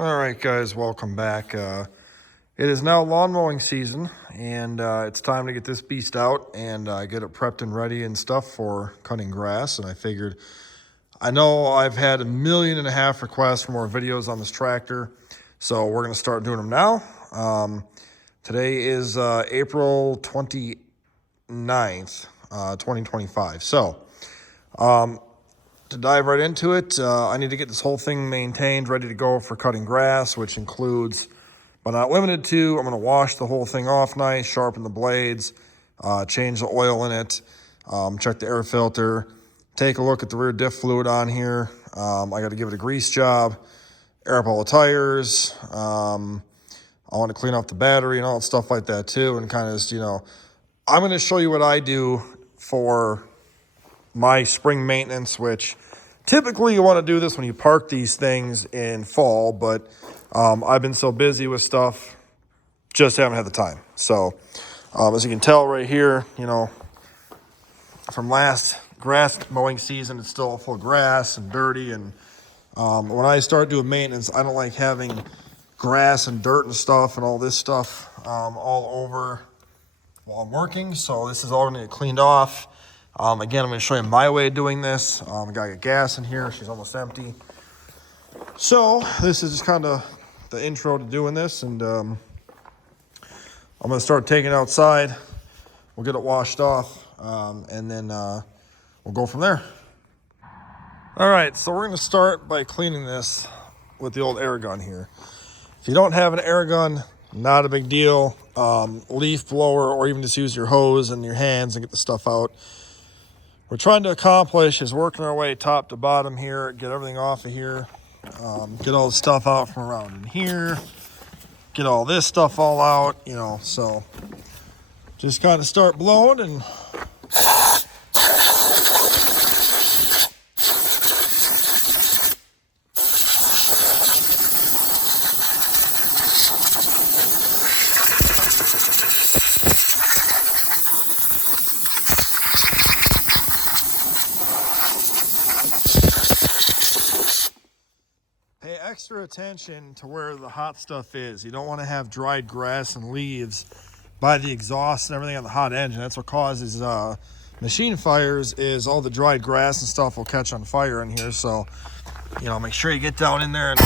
All right, guys, welcome back. It is now lawn mowing season, and it's time to get this beast out and get it prepped and ready and stuff for cutting grass. And I figured, I know I've had 1.5 million requests for more videos on this tractor, so we're going to start doing them now. Today is April 29th, 2025. So, to dive right into it, I need to get this whole thing maintained, ready to go for cutting grass, which includes, but not limited to, I'm going to wash the whole thing off nice, sharpen the blades, change the oil in it, check the air filter, take a look at the rear diff fluid on here. I got to give it a grease job, air up all the tires. I want to clean off the battery and all that stuff like that too, and kind of just, I'm going to show you what I do for my spring maintenance, which typically you want to do this when you park these things in fall, but I've been so busy with stuff, just haven't had the time. So as you can tell right here, from last grass mowing season, it's still full of grass and dirty. And when I start doing maintenance, I don't like having grass and dirt and stuff and all this stuff all over while I'm working. So this is all going to get cleaned off. Again, I'm going to show you my way of doing this. I got to get gas in here. She's almost empty. So this is just kind of the intro to doing this. And I'm going to start taking it outside. We'll get it washed off. And then we'll go from there. All right, so we're going to start by cleaning this with the old air gun here. If you don't have an air gun, not a big deal. Leaf blower, or even just use your hose and your hands and get the stuff out. We're trying to accomplish is working our way top to bottom here, get everything off of here, get all the stuff out from around in here, get all this stuff all out, so just kind of start blowing and pay extra attention to where the hot stuff is. You don't want to have dried grass and leaves by the exhaust and everything on the hot engine. That's what causes machine fires, is all the dried grass and stuff will catch on fire in here. So, make sure you get down in there and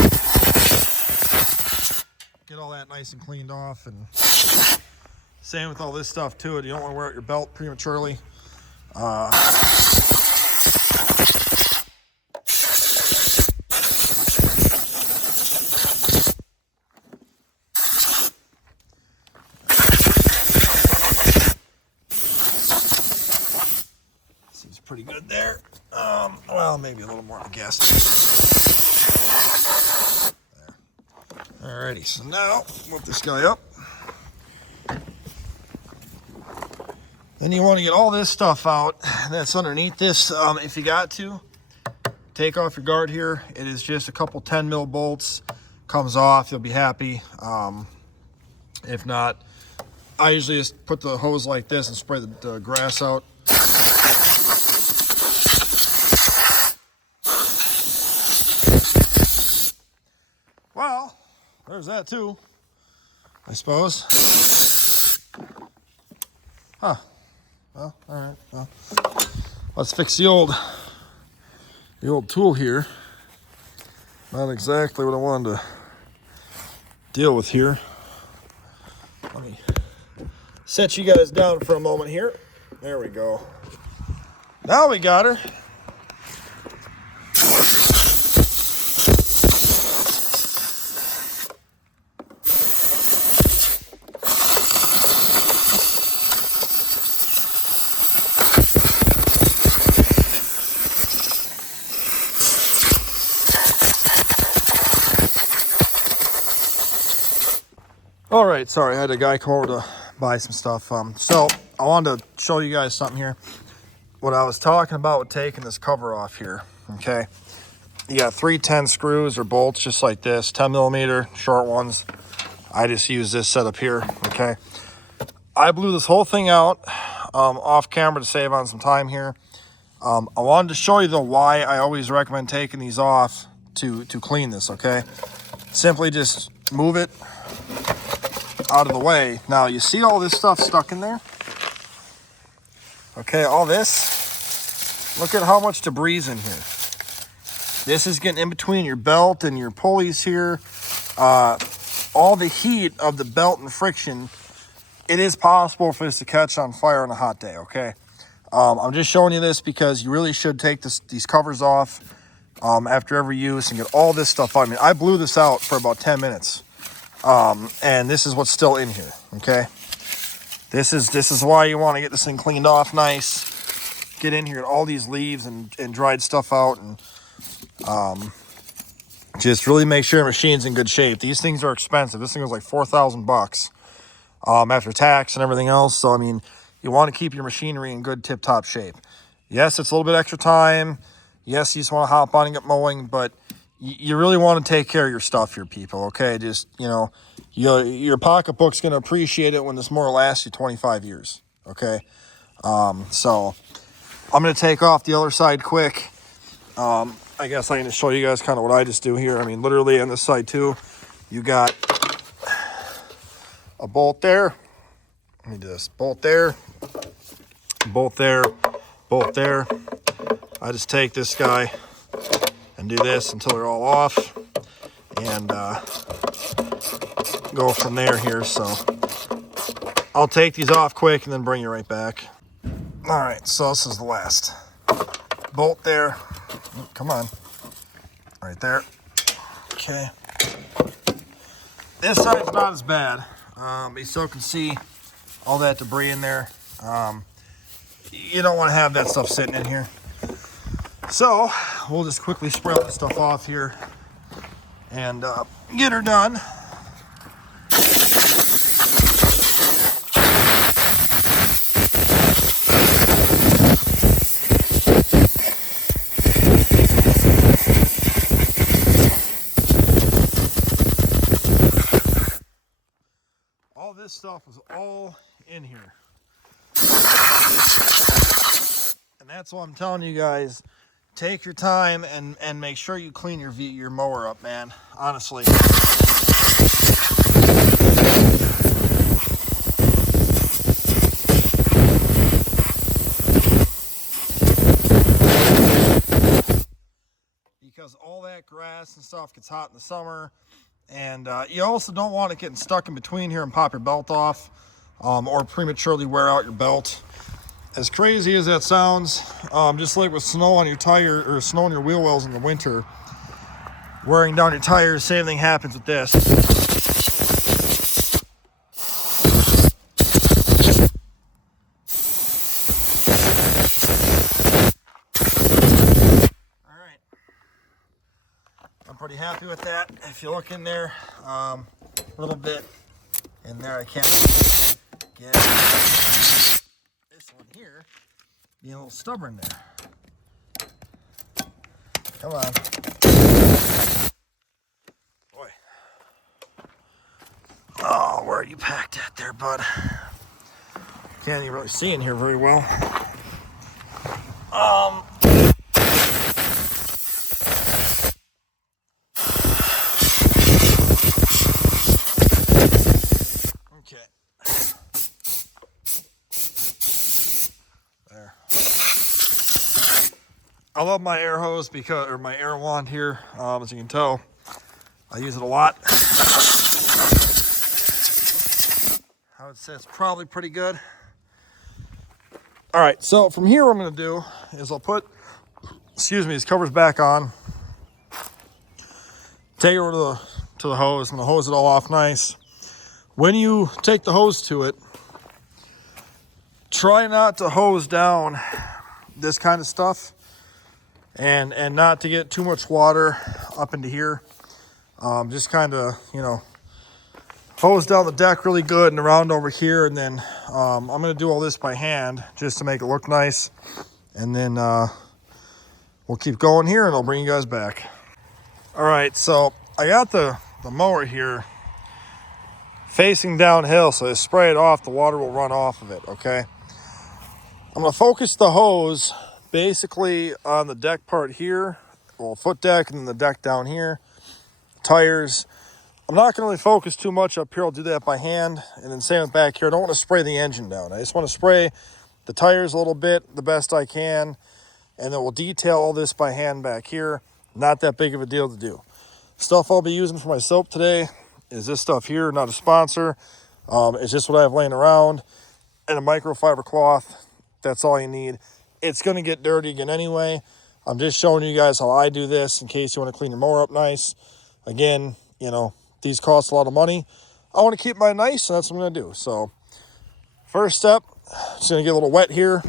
get all that nice and cleaned off. And same with all this stuff too. You don't want to wear out your belt prematurely. Pretty good there. Well, maybe a little more on the gas. There. Alrighty, so now lift this guy up. Then you want to get all this stuff out that's underneath this. If you got to, take off your guard here. It is just a couple 10 mil bolts. Comes off, you'll be happy. If not, I usually just put the hose like this and spray the grass out. Well, there's that too, I suppose. Huh. Well, all right. Well, let's fix the old tool here. Not exactly what I wanted to deal with here. Let me set you guys down for a moment here. There we go. Now we got her. All right, sorry, I had a guy come over to buy some stuff. So I wanted to show you guys something here. What I was talking about with taking this cover off here, okay? You got 310 screws or bolts just like this, 10 millimeter, short ones. I just use this setup here, okay? I blew this whole thing out off camera to save on some time here. I wanted to show you though why I always recommend taking these off to clean this, okay? simply just move it out of the way. Now you see all this stuff stuck in there? Okay, all this, look at how much debris is in here. This is getting in between your belt and your pulleys here. All the heat of the belt and friction, it is possible for this to catch on fire on a hot day, okay? I'm just showing you this because you really should take these covers off after every use and get all this stuff out. I mean, I blew this out for about 10 minutes, and this is what's still in here, okay? This is why you want to get this thing cleaned off nice. Get in here, get all these leaves and dried stuff out, and just really make sure your machine's in good shape. These things are expensive. This thing was like $4,000 after tax and everything else. So, I mean, you want to keep your machinery in good tip-top shape. Yes, it's a little bit extra time. Yes, you just want to hop on and get mowing, but you really want to take care of your stuff here, people, okay? Just, your pocketbook's going to appreciate it when this mower lasts you 25 years, okay? So I'm going to take off the other side quick. I guess I can just show you guys kind of what I just do here. I mean, literally on this side too, you got a bolt there. Let me do this. Bolt there, bolt there, bolt there. I just take this guy and do this until they're all off, and go from there here. So I'll take these off quick and then bring you right back. All right, so this is the last bolt there. Come on, right there. Okay, this side's not as bad, but you still can see all that debris in there. You don't want to have that stuff sitting in here. So we'll just quickly spray all this stuff off here and get her done. All this stuff was all in here. And that's what I'm telling you guys. Take your time and make sure you clean your mower up, man. Honestly. Because all that grass and stuff gets hot in the summer. And you also don't want it getting stuck in between here and pop your belt off, or prematurely wear out your belt. As crazy as that sounds, just like with snow on your tire or snow on your wheel wells in the winter, wearing down your tires, same thing happens with this. All right, I'm pretty happy with that. If you look in there, a little bit in there, I can't get this one here being a little stubborn there. Come on. Boy. Oh, where are you packed at there, bud? Can't even really see in here very well. Okay. There. I love my air hose or my air wand here. As you can tell, I use it a lot. I would say it's probably pretty good. All right, so from here, what I'm going to do is I'll put, these covers back on. Take it over to the hose. I'm going to hose it all off nice. When you take the hose to it, try not to hose down this kind of stuff and not to get too much water up into here. Just kind of, hose down the deck really good and around over here. And then I'm going to do all this by hand just to make it look nice. And then we'll keep going here and I'll bring you guys back. All right, so I got the mower here facing downhill, so I spray it off, the water will run off of it, okay? I'm gonna focus the hose basically on the deck part here, well, foot deck, and then the deck down here, tires. I'm not going to really focus too much up here. I'll do that by hand. And then same with back here. I don't want to spray the engine down. I just want to spray the tires a little bit, the best I can. And then we'll detail all this by hand back here. Not that big of a deal to do. Stuff I'll be using for my soap today is this stuff here, not a sponsor. It's just what I have laying around. And a microfiber cloth. That's all you need. It's going to get dirty again anyway. I'm just showing you guys how I do this in case you want to clean your mower up nice. Again, you know, these cost a lot of money. I want to keep mine nice, and that's what I'm going to do. So, first step, just going to get a little wet here.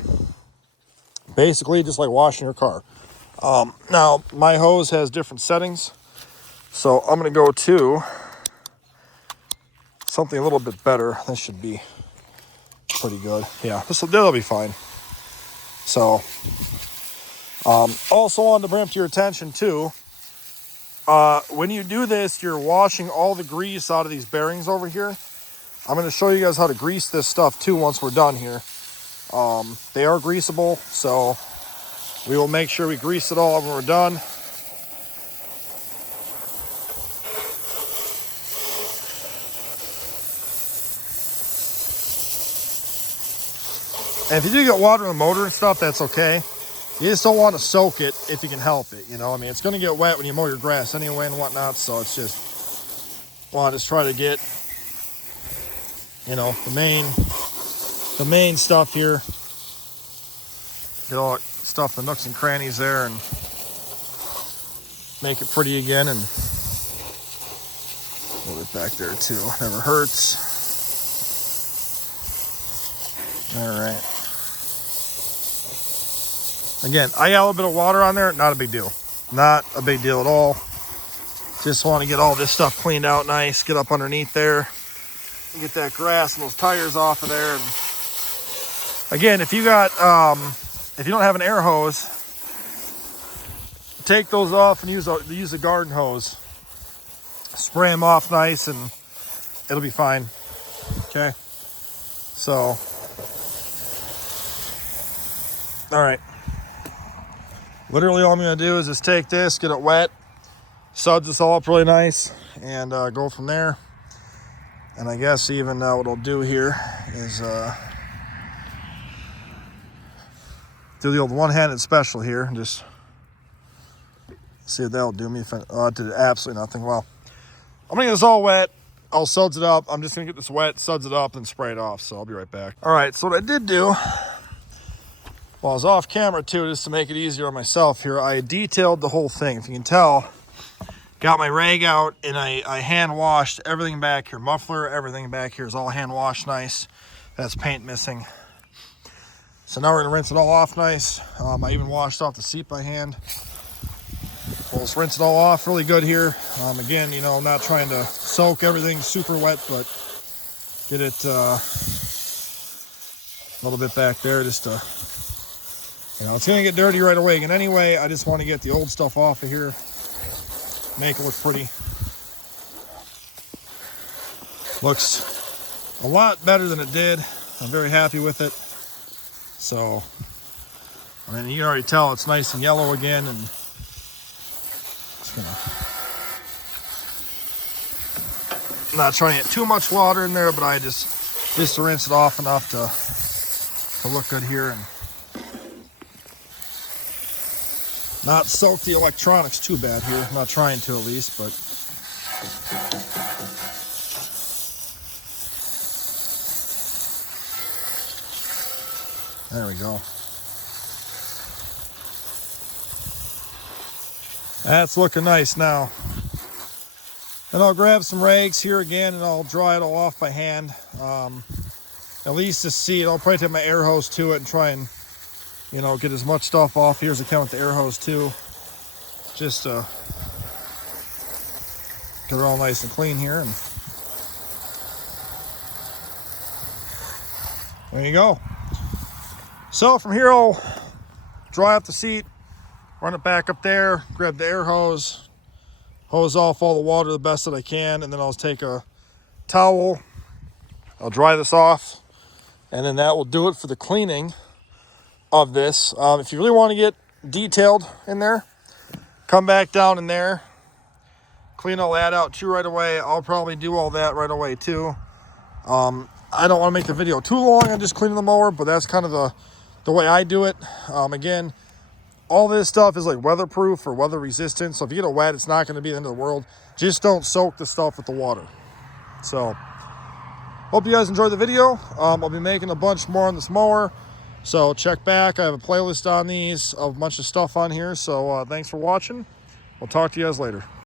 Basically, just like washing your car. Now, my hose has different settings. So, I'm going to go to something a little bit better. This should be pretty good. Yeah, that'll be fine. So, also wanted to bring up to your attention, too. When you do this, you're washing all the grease out of these bearings over here. I'm going to show you guys how to grease this stuff too once we're done here. They are greasable, so we will make sure we grease it all when we're done. And if you do get water in the motor and stuff, that's okay. You just don't want to soak it if you can help it, you know. I mean, it's going to get wet when you mow your grass anyway and whatnot, so it's just, well, I just try to get, you know, the main stuff here. Get all that stuff, the nooks and crannies there, and make it pretty again, and a little bit back there too. Never hurts. All right. Again, I got a little bit of water on there. Not a big deal. Not a big deal at all. Just want to get all this stuff cleaned out nice. Get up underneath there. Get that grass and those tires off of there. And again, if you got, if you don't have an air hose, take those off and use a garden hose. Spray them off nice and it'll be fine. Okay. So, all right. Literally all I'm going to do is just take this, get it wet, suds this all up really nice, and go from there. And I guess even what I'll do here is do the old one-handed special here and just see if that'll do me. If I did absolutely nothing. Well, I'm going to get this all wet. I'll suds it up. I'm just going to get this wet, suds it up, and spray it off. So I'll be right back. All right, so what I did do, while I was off camera too, just to make it easier on myself here, I detailed the whole thing. If you can tell, got my rag out and I hand washed everything back here. Muffler, everything back here is all hand washed nice. That's paint missing. So now we're gonna rinse it all off nice. I even washed off the seat by hand. We'll just rinse it all off really good here. Again, you know, I'm not trying to soak everything super wet, but get it a little bit back there just to, you know, it's going to get dirty right away. And anyway, I just want to get the old stuff off of here. Make it look pretty. Looks a lot better than it did. I'm very happy with it. So, I mean, you can already tell it's nice and yellow again. And just going to, not trying to get too much water in there, but I just to rinse it off enough to look good here. And not soak the electronics too bad here. I'm not trying to, at least, but there we go. That's looking nice now. And I'll grab some rags here again and I'll dry it all off by hand. At least to see it. I'll probably take my air hose to it and try and, you know, get as much stuff off here as I can with the air hose too. Just get it all nice and clean here. And there you go. So from here I'll dry off the seat, run it back up there, grab the air hose, hose off all the water the best that I can, and then I'll take a towel, I'll dry this off, and then that will do it for the cleaning of this. If you really want to get detailed in there, come back down in there, clean all that out too right away. I'll probably do all that right away too. I don't want to make the video too long on just cleaning the mower, but that's kind of the way I do it. Again, all this stuff is like weatherproof or weather resistant. So if you get it wet, it's not going to be the end of the world. Just don't soak the stuff with the water. So hope you guys enjoyed the video. I'll be making a bunch more on this mower. So check back. I have a playlist on these, a bunch of stuff on here. So thanks for watching. We'll talk to you guys later.